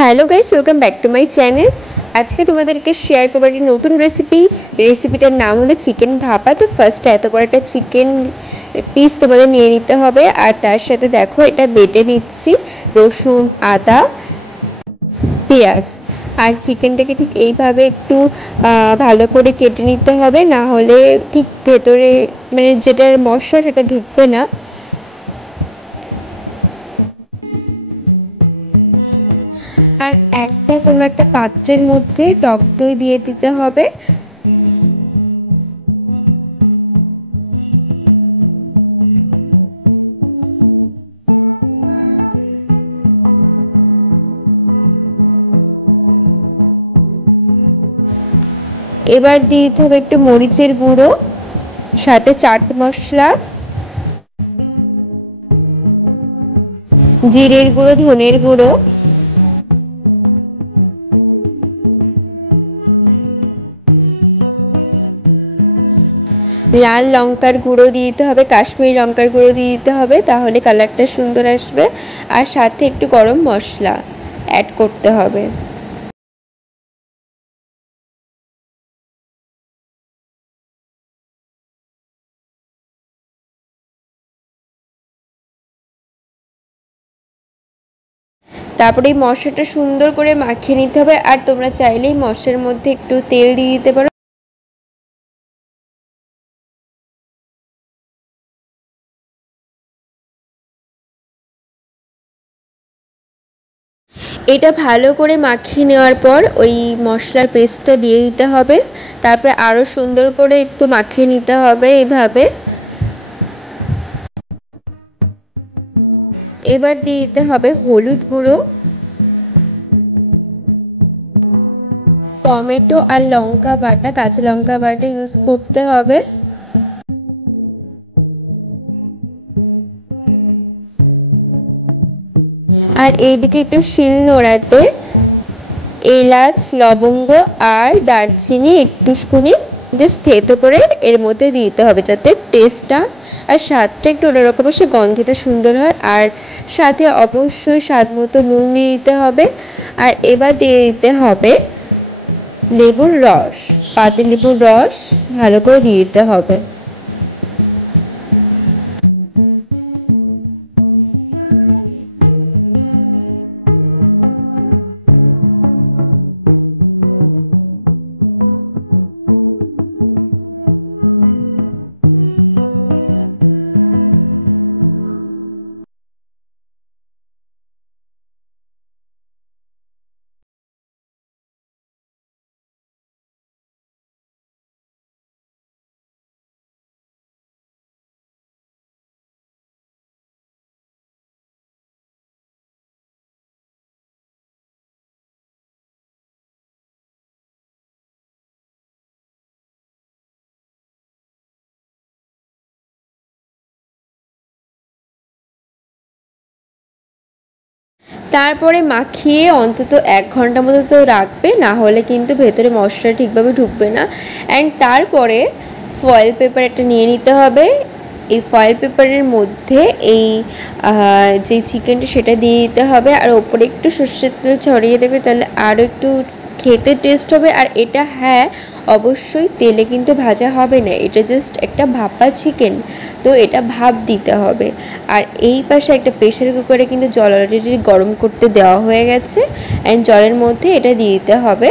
Hello guys, welcome back to my channel. আজকে তোমাদেরকে share করবো একটা নতুন রেসিপিটার নাম হলো চিকেন ভাপা। তো ফার্স্ট এত বড় একটা চিকেন পিস তোমাদের নিয়ে নিতে হবে, আর তার সাথে দেখো এটা বেটে নিচ্ছি রসুন, আদা, পেঁয়াজ। আর চিকেনটাকে ঠিক এইভাবে একটু ভালো করে কেটে নিতে হবে, না হলে ঠিক ভেতরে মানে যেটার মশলা সেটা ঢুকবে না। আর কোনো একটা পাত্রের মধ্যে টক দই দিয়ে দিতে হবে। এবার দিয়ে দিতে হবে একটু মরিচের গুঁড়ো, সাথে চাট মশলা, জিরের গুঁড়ো, ধনের গুঁড়ো, লাল লঙ্কার গুঁড়ো দিয়ে দিতে হবে, কাশ্মীরি লঙ্কার গুঁড়ো দিয়ে দিতে হবে, তাহলে কালারটা সুন্দর আসবে। আর সাথে একটু গরম মশলা অ্যাড করতে হবে। তারপরে এই মশলাটা সুন্দর করে মাখিয়ে নিতে হবে। আর তোমরা চাইলেই মশলার মধ্যে একটু তেল দিয়ে দিতে পারো। এটা ভালো করে মাখিয়ে নেওয়ার পর ওই মশলার পেস্টটা দিয়ে দিতে হবে। তারপরে আরও সুন্দর করে একটু মাখিয়ে নিতে হবে এইভাবে। এবার দিয়ে দিতে হবে হলুদ গুঁড়ো, টমেটো আর লঙ্কা বাটা, কাঁচা লঙ্কা বাটা ইউজ করতে হবে। আর এইদিকে একটু শিলনোড়াতে এলাচ, লবঙ্গ আর দারচিনি একটুখানি জাস্ট থেতো করে এর মধ্যে দিতে হবে, যাতে টেস্টটা আর স্বাদটা একটু অন্যরকম আসে, গন্ধটা সুন্দর হয়। আর সাথে অবশ্যই স্বাদ মতো নুন দিয়ে দিতে হবে। আর এবার দিয়ে দিতে হবে লেবুর রস, পাতিলেবুর রস ভালো করে দিয়ে দিতে হবে। তারপরে মাখিয়ে অন্তত 1 ঘন্টা মতো তো রাখবে, না হলে কিন্তু ভেতরে মশলা ঠিকভাবে ঢুকবে না। অ্যান্ড তারপরে ফয়েল পেপার একটা নিয়ে নিতে হবে। এই ফয়েল পেপারের মধ্যে এই যে চিকেনটা সেটা দিয়ে দিতে হবে, আর ওপরে একটু সর্ষের তেল ছড়িয়ে দেবে, তাহলে আরও একটু খেতে টেস্ট হবে। আর এটা হ্যাঁ, অবশ্যই তেলে কিন্তু ভাজা হবে না, এটা জাস্ট একটা ভাপা চিকেন, তো এটা ভাপ দিতে হবে। আর এই পাশে একটা প্রেশার কুকারে কিন্তু জল অলরেডি গরম করতে দেওয়া হয়ে গেছে, অ্যান্ড জলের মধ্যে এটা দিয়ে দিতে হবে।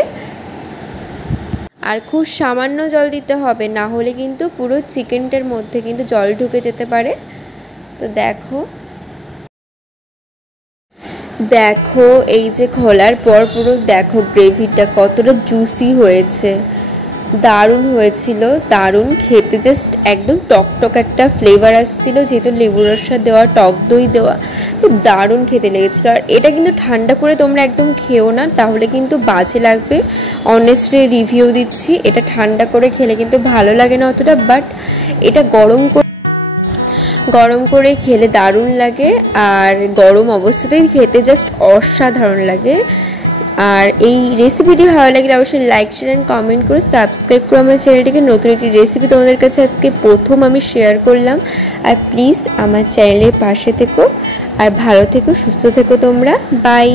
আর খুব সামান্য জল দিতে হবে, না হলে কিন্তু পুরো চিকেনটার মধ্যে কিন্তু জল ঢুকে যেতে পারে। তো দেখো এই যে খোলার পর পুরো দেখো গ্রেভিটা কতটা জুসি হয়েছে, দারুণ হয়েছিল, দারুণ খেতে, জাস্ট একদম টকটক একটা ফ্লেভার আসছিল, যেহেতু লেবুর রসা দেওয়া, টক দই দেওয়া, তো দারুণ খেতে লেগেছিলো। আর এটা কিন্তু ঠান্ডা করে তোমরা একদম খেও না, তাহলে কিন্তু বাজে লাগবে। অনেস্টলি রিভিউ দিচ্ছি, এটা ঠান্ডা করে খেলে কিন্তু ভালো লাগে না অতটা, বাট এটা গরম করে খেলে দারুণ লাগে। আর গরম অবস্থাতেই খেতে জাস্ট অসাধারণ লাগে। আর এই রেসিপিটি ভালো লাগলে অবশ্যই লাইক, শেয়ার অ্যান্ড কমেন্ট করে সাবস্ক্রাইব করো আমার চ্যানেলটিকে। নতুন একটি রেসিপি তোমাদের কাছে আজকে প্রথম আমি শেয়ার করলাম। আর প্লিজ আমার চ্যানেলের পাশে থেকো, আর ভালো থেকো, সুস্থ থেকো তোমরা। বাই।